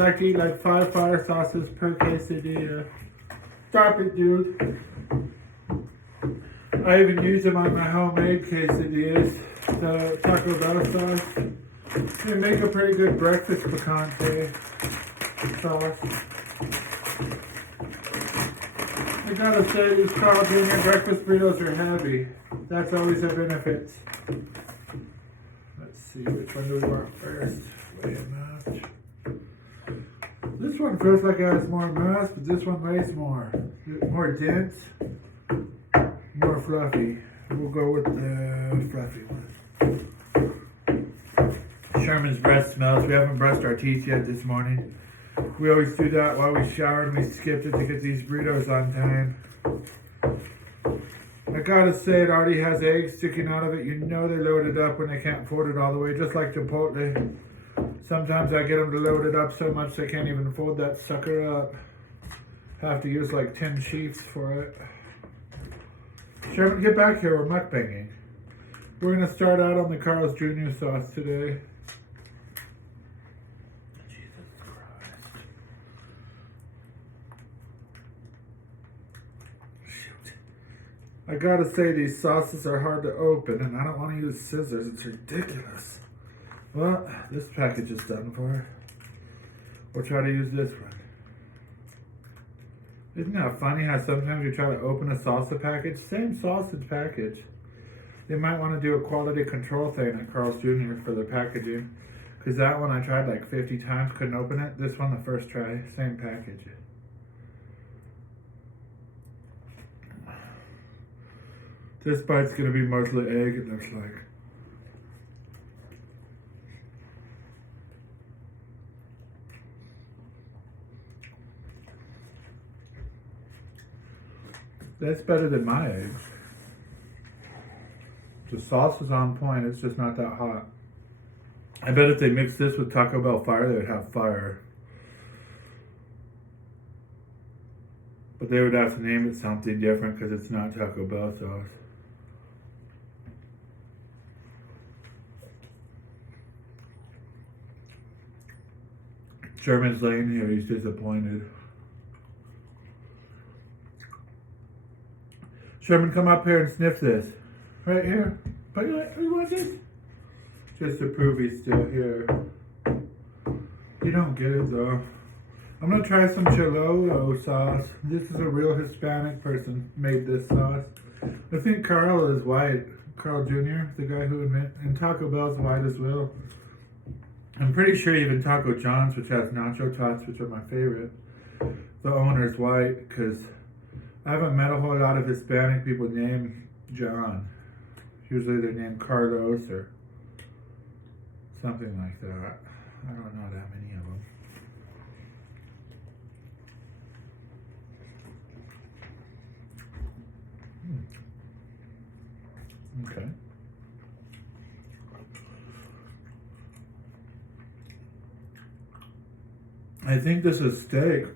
I like to eat like 5 fire sauces per quesadilla. Stop it, dude. I even use them on my homemade quesadillas. The Taco Bell sauce. They make a pretty good breakfast picante sauce. I gotta say, these Carl Jr. breakfast burritos are heavy. That's always a benefit. Let's see, which one do we want first? Weigh a match. This one feels like it has more mass, but this one weighs more. More dense, more fluffy. We'll go with the fluffy one. Sherman's breath smells. We haven't brushed our teeth yet this morning. We always do that while we shower, and we skipped it to get these burritos on time. I gotta say, it already has eggs sticking out of it. You know they load it up when they can't fold it all the way, just like Chipotle. Sometimes I get them to load it up so much they can't even fold that sucker up. Have to use like 10 sheets for it. Sherman, get back here, we're mukbanging. We're gonna start out on the Carl's Jr. sauce today. I gotta say, these sauces are hard to open, and I don't want to use scissors. It's ridiculous. Well, this package is done for. We'll try to use this one. Isn't that funny how sometimes you try to open a salsa package? Same sausage package. They might want to do a quality control thing at Carl's Jr. for the packaging. Because that one I tried like 50 times, couldn't open it. This one, the first try, same package. This bite's gonna be mostly egg, it looks like. That's better than my eggs. The sauce is on point, it's just not that hot. I bet if they mixed this with Taco Bell fire, they would have fire. But they would have to name it something different because it's not Taco Bell sauce. Sherman's laying here, he's disappointed. Sherman, come up here and sniff this. Right here. But you want this? Just to prove he's still here. You don't get it though. I'm gonna try some Chololo sauce. This is a real Hispanic person made this sauce. I think Carl is white. Carl Jr., the guy who invented, and Taco Bell's white as well. I'm pretty sure even Taco John's, which has nacho tots, which are my favorite, the owner's white, because I haven't met a whole lot of Hispanic people named John. Usually they're named Carlos or something like that. I don't know that many of them. Okay. I think this is steak,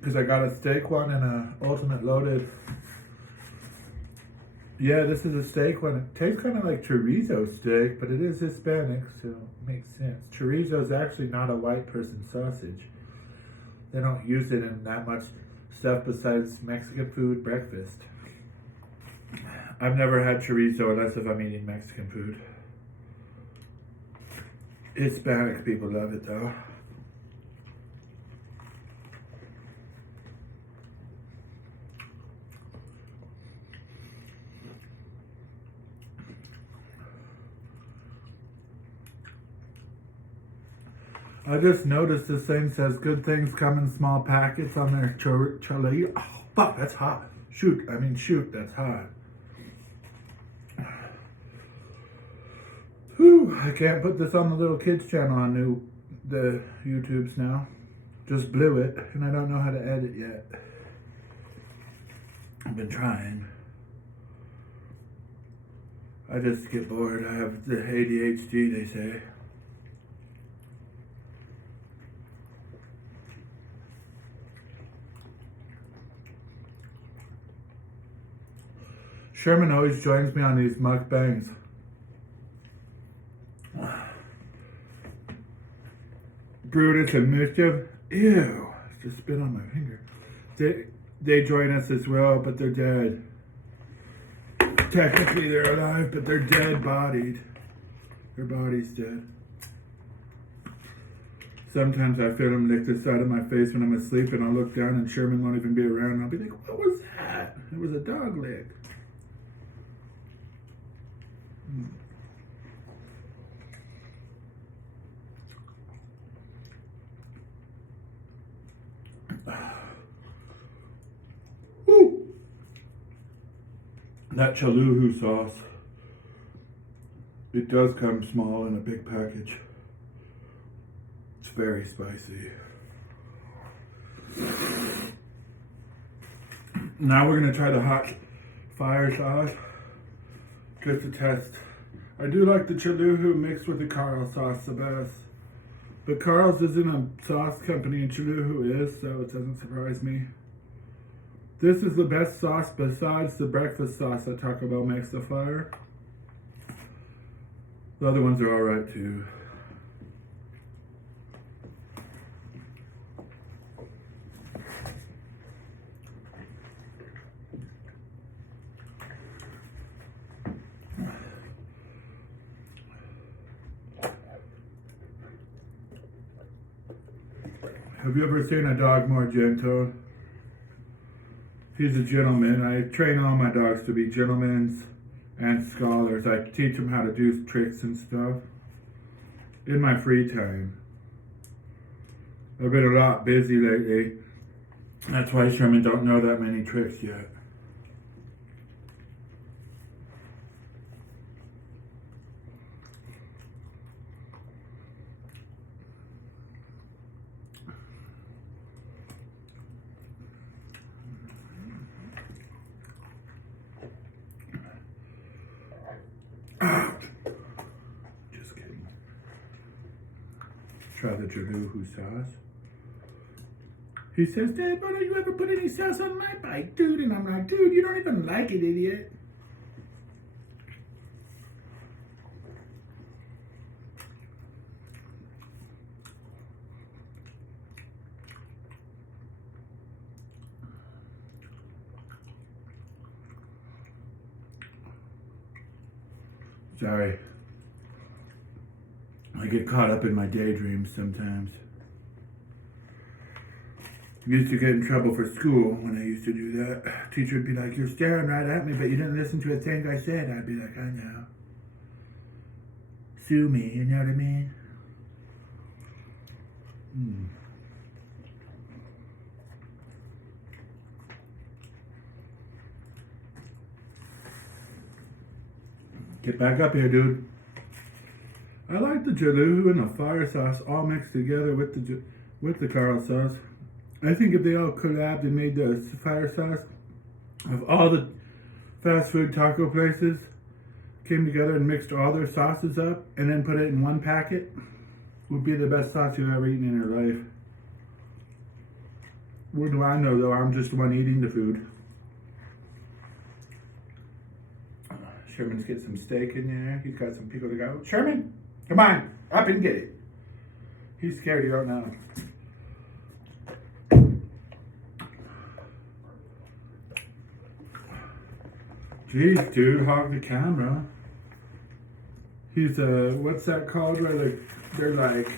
because I got a steak one and a ultimate loaded. Yeah, this is a steak one. It tastes kind of like chorizo steak, but it is Hispanic, so it makes sense. Chorizo is actually not a white person sausage. They don't use it in that much stuff besides Mexican food breakfast. I've never had chorizo unless if I'm eating Mexican food. Hispanic people love it though. I just noticed this thing says good things come in small packets on their chole. Oh, fuck, that's hot. Shoot, that's hot. Whew, I can't put this on the little kids channel on the YouTubes now. Just blew it, and I don't know how to edit yet. I've been trying. I just get bored. I have the ADHD, they say. Sherman always joins me on these mukbangs. Brutus and Mischief. Ew, just spit on my finger. They join us as well, but they're dead. Technically they're alive, but they're dead bodied. Their body's dead. Sometimes I feel them lick the side of my face when I'm asleep, and I'll look down and Sherman won't even be around, and I'll be like, what was that? It was a dog lick. Woo! That chaluhu sauce, it does come small in a big package. It's very spicy. Now we're going to try the hot fire sauce just to test. I do like the chaluhu mixed with the Carl sauce the best. But Carl's isn't a sauce company and chaluhu is, so it doesn't surprise me. This is the best sauce besides the breakfast sauce that Taco Bell makes the fire. The other ones are alright too. Have you ever seen a dog more gentle? He's a gentleman. I train all my dogs to be gentlemen and scholars. I teach them how to do tricks and stuff in my free time. I've been a lot busy lately. That's why Sherman don't know that many tricks yet. Just kidding. Try the chaluhu sauce. He says, Dad, why don't you ever put any sauce on my bike, dude? And I'm like, dude, you don't even like it, idiot. Sorry. I get caught up in my daydreams sometimes. I used to get in trouble for school when I used to do that. Teacher would be like, you're staring right at me, but you didn't listen to a thing I said. I'd be like, I know. Sue me, you know what I mean? Get back up here, dude. I like the chaluhu and the fire sauce all mixed together with the Carl sauce. I think if they all collabed and made the fire sauce of all the fast food taco places, came together and mixed all their sauces up and then put it in one packet, would be the best sauce you've ever eaten in your life. What do I know though? I'm just the one eating the food. Sherman's get some steak in there. He's got some pico de gallo. Sherman, come on, up and get it. He's scared, you don't know. Jeez, dude, hog the camera. He's what's that called where they're like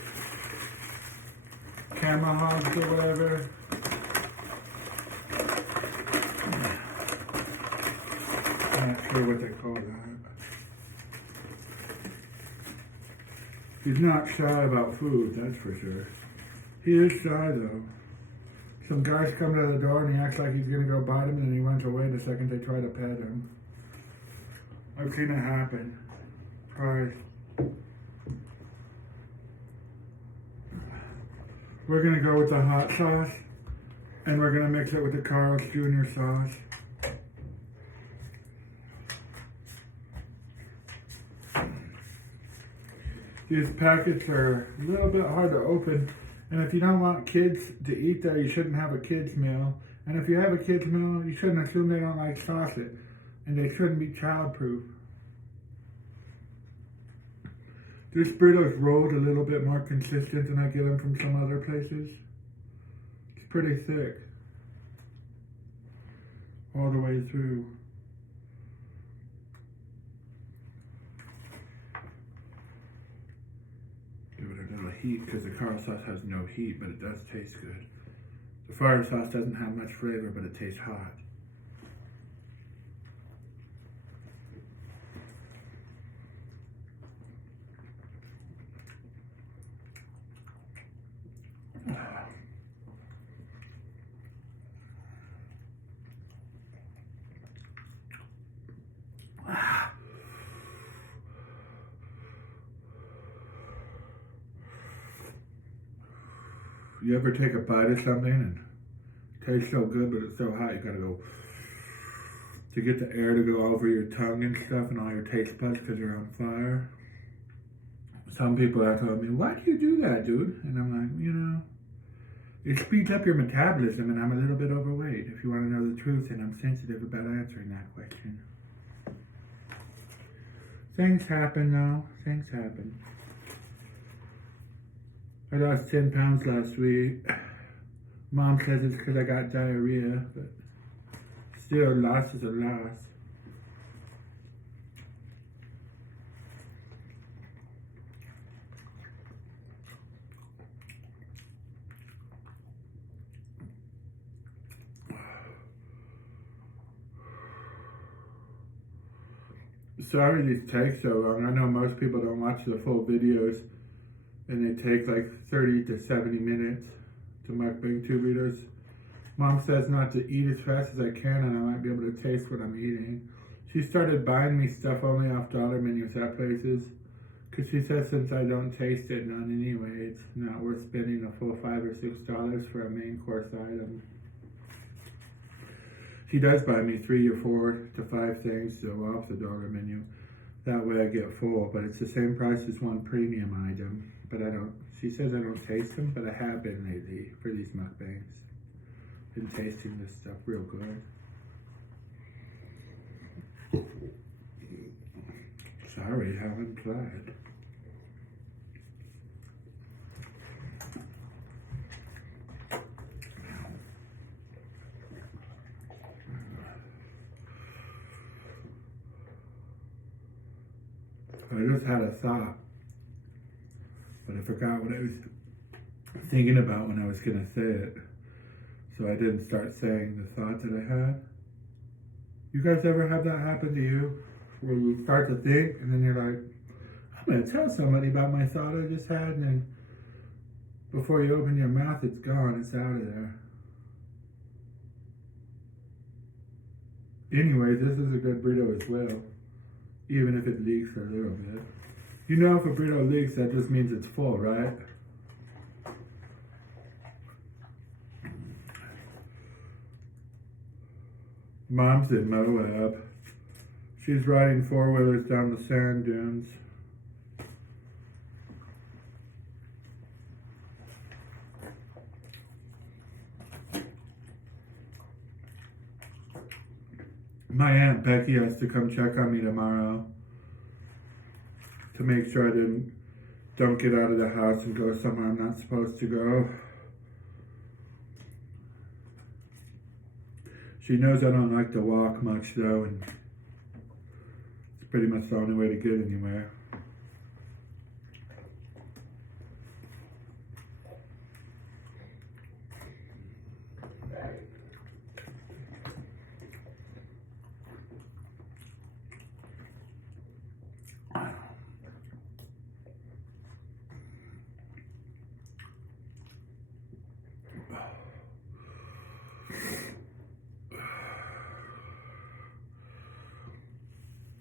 camera hogs or whatever? I'm not sure what they call that. He's not shy about food, that's for sure. He is shy though. Some guys come to the door and he acts like he's gonna go bite him and then he runs away the second they try to pet him. I've seen it happen. Twice. We're gonna go with the hot sauce and we're gonna mix it with the Carl's Jr. sauce. These packets are a little bit hard to open, and if you don't want kids to eat that, you shouldn't have a kids meal. And if you have a kids meal, you shouldn't assume they don't like sausage, and they shouldn't be childproof. This burrito's rolled a little bit more consistent than I get them from some other places. It's pretty thick. All the way through. Give it a little heat because the caramel sauce has no heat, but it does taste good. The fire sauce doesn't have much flavor, but it tastes hot. You ever take a bite of something and it tastes so good, but it's so hot, you gotta go to get the air to go over your tongue and stuff and all your taste buds because you're on fire. Some people have told me, why do you do that, dude? And I'm like, you know, it speeds up your metabolism and I'm a little bit overweight, if you want to know the truth, and I'm sensitive about answering that question. Things happen though, things happen. I lost 10 pounds last week. Mom says it's because I got diarrhea, but still, loss is a loss. Sorry these take so long. I know most people don't watch the full videos and they take like 30 to 70 minutes to mukbang 2 burritos. Mom says not to eat as fast as I can and I might be able to taste what I'm eating. She started buying me stuff only off dollar menus at places because she says since I don't taste it none anyway, it's not worth spending a full $5 or $6 for a main course item. She does buy me 3 or 4 to 5 things so off the dollar menu. That way I get full, but it's the same price as one premium item. But I don't, she says I don't taste them, but I have been lately for these mukbangs. Been tasting this stuff real good. Sorry, how implied. I just had a thought, but I forgot what I was thinking about when I was going to say it. So I didn't start saying the thought that I had. You guys ever have that happen to you? Where you start to think and then you're like, I'm going to tell somebody about my thought I just had, and then before you open your mouth, it's gone, it's out of there. Anyway, this is a good burrito as well. Even if it leaks a little bit. You know if a burrito leaks, that just means it's full, right? Mom's in Moab. She's riding 4-wheelers down the sand dunes. My Aunt Becky has to come check on me tomorrow to make sure I don't get out of the house and go somewhere I'm not supposed to go. She knows I don't like to walk much though, and it's pretty much the only way to get anywhere.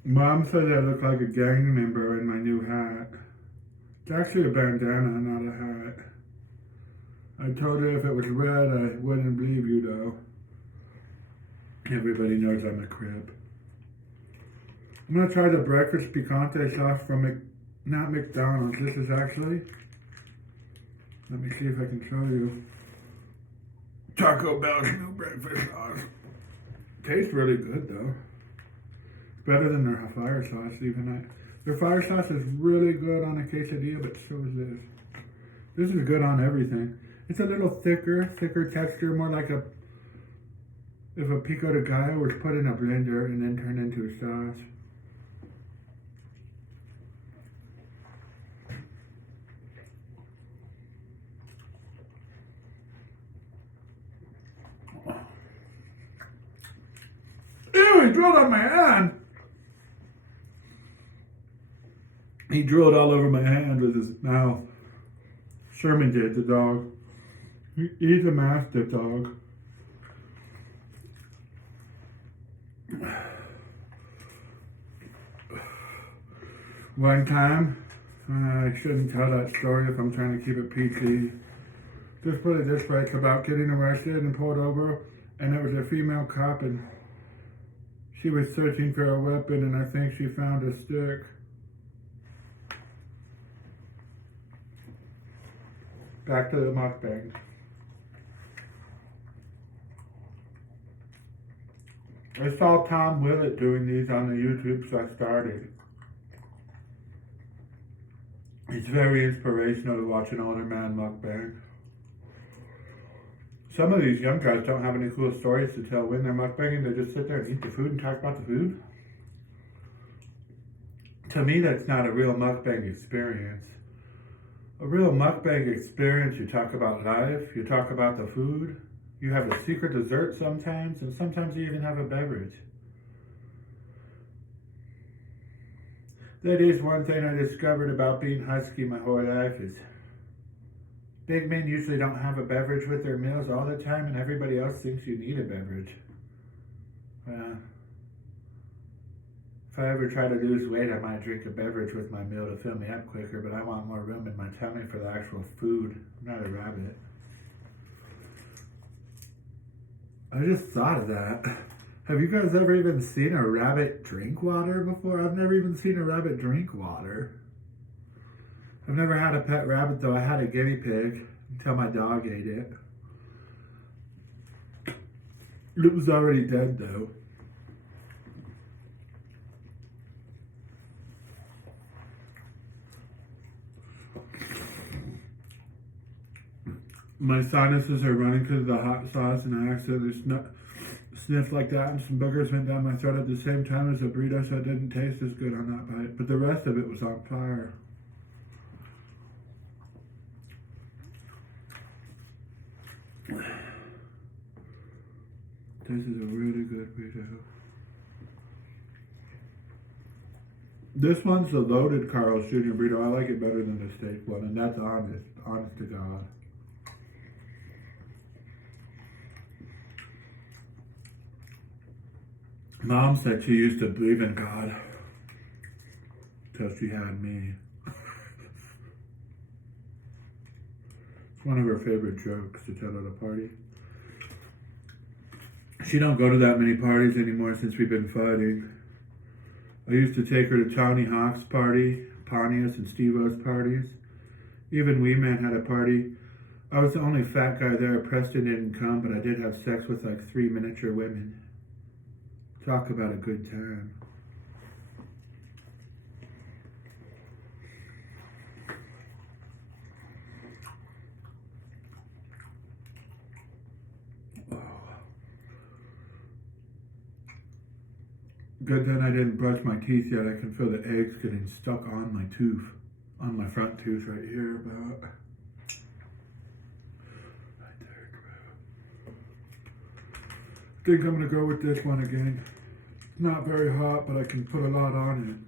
Mom said I look like a gang member in my new hat. It's actually a bandana, not a hat. I told her if it was red, I wouldn't believe you though. Everybody knows I'm a crib. I'm gonna try the breakfast picante sauce from not McDonald's. This is actually, let me see if I can show you. Taco Bell's new breakfast sauce. Tastes really good though. Better than their fire sauce even. Their fire sauce is really good on a quesadilla, but so is this. This is good on everything. It's a little thicker texture, more like if a pico de gallo was put in a blender and then turned into a sauce. Ew, he drilled on my hand. He drilled all over my hand with his mouth. Sherman did, the dog. He's a mastiff dog. One time, I shouldn't tell that story if I'm trying to keep it PG. Just put it this way, it's about getting arrested and pulled over, and it was a female cop, and she was searching for a weapon, and I think she found a stick. Back to the mukbang. I saw Tom Willett doing these on the YouTube, so I started. It's very inspirational to watch an older man mukbang. Some of these young guys don't have any cool stories to tell when they're mukbanging. They just sit there and eat the food and talk about the food. To me, that's not a real mukbang experience. A real mukbang experience, you talk about life, you talk about the food, you have a secret dessert sometimes, and sometimes you even have a beverage. That is one thing I discovered about being husky my whole life is big men usually don't have a beverage with their meals all the time, and everybody else thinks you need a beverage. If I ever try to lose weight, I might drink a beverage with my meal to fill me up quicker, but I want more room in my tummy for the actual food. I'm not a rabbit. I just thought of that. Have you guys ever even seen a rabbit drink water before? I've never even seen a rabbit drink water. I've never had a pet rabbit though. I had a guinea pig until my dog ate it. It was already dead though. My sinuses are running because of the hot sauce, and I accidentally sniffed like that, and some boogers went down my throat at the same time as a burrito, so it didn't taste as good on that bite. But the rest of it was on fire. This is a really good burrito. This one's the loaded Carl's Jr. burrito. I like it better than the steak one, and that's honest to God. Mom said she used to believe in God till she had me. It's one of her favorite jokes to tell at a party. She don't go to that many parties anymore since we've been fighting. I used to take her to Tony Hawk's party, Pontius and Steve-O's parties. Even Wee Man had a party. I was the only fat guy there. Preston didn't come, but I did have sex with like 3 miniature women. Talk about a good time. Oh. Good thing I didn't brush my teeth yet. I can feel the eggs getting stuck on my tooth, on my front tooth right here about. Right there. I think I'm gonna go with this one again. Not very hot, but I can put a lot on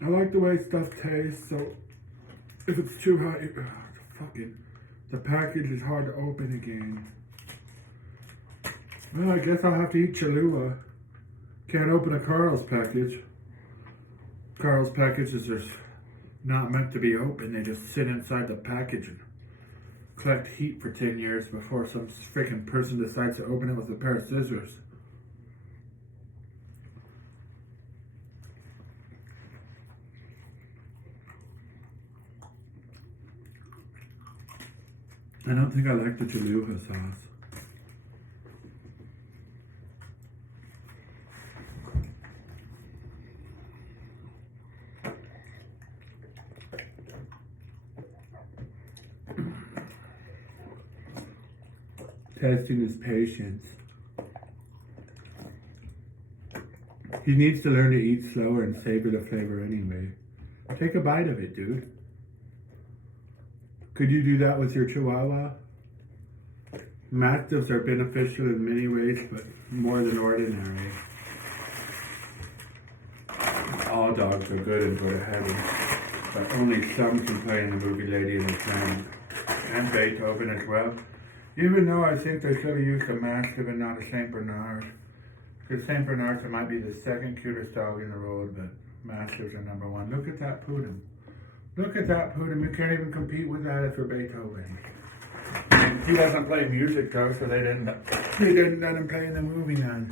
it. I like the way stuff tastes, so if it's too hot, the package is hard to open again. Well, I guess I'll have to eat Cholula. Can't open a Carl's package. Carl's packages are not meant to be open. They just sit inside the package and collect heat for 10 years before some freaking person decides to open it with a pair of scissors. I don't think I like the Cholula sauce. Testing his patience. He needs to learn to eat slower and savor the flavor anyway. Take a bite of it, dude. Could you do that with your Chihuahua? Mastiffs are beneficial in many ways, but more than ordinary. All dogs are good and go to heaven, but only some can play in the movie Lady and the Tramp. And Beethoven as well. Even though I think they should have used a Mastiff and not a St. Bernard. Because St. Bernards might be the second cutest dog in the world, but Mastiffs are number one. Look at that Poodle. Look at that Poodle. You can't even compete with that if you're Beethoven. He doesn't play music though, so they didn't let him play in the movie none.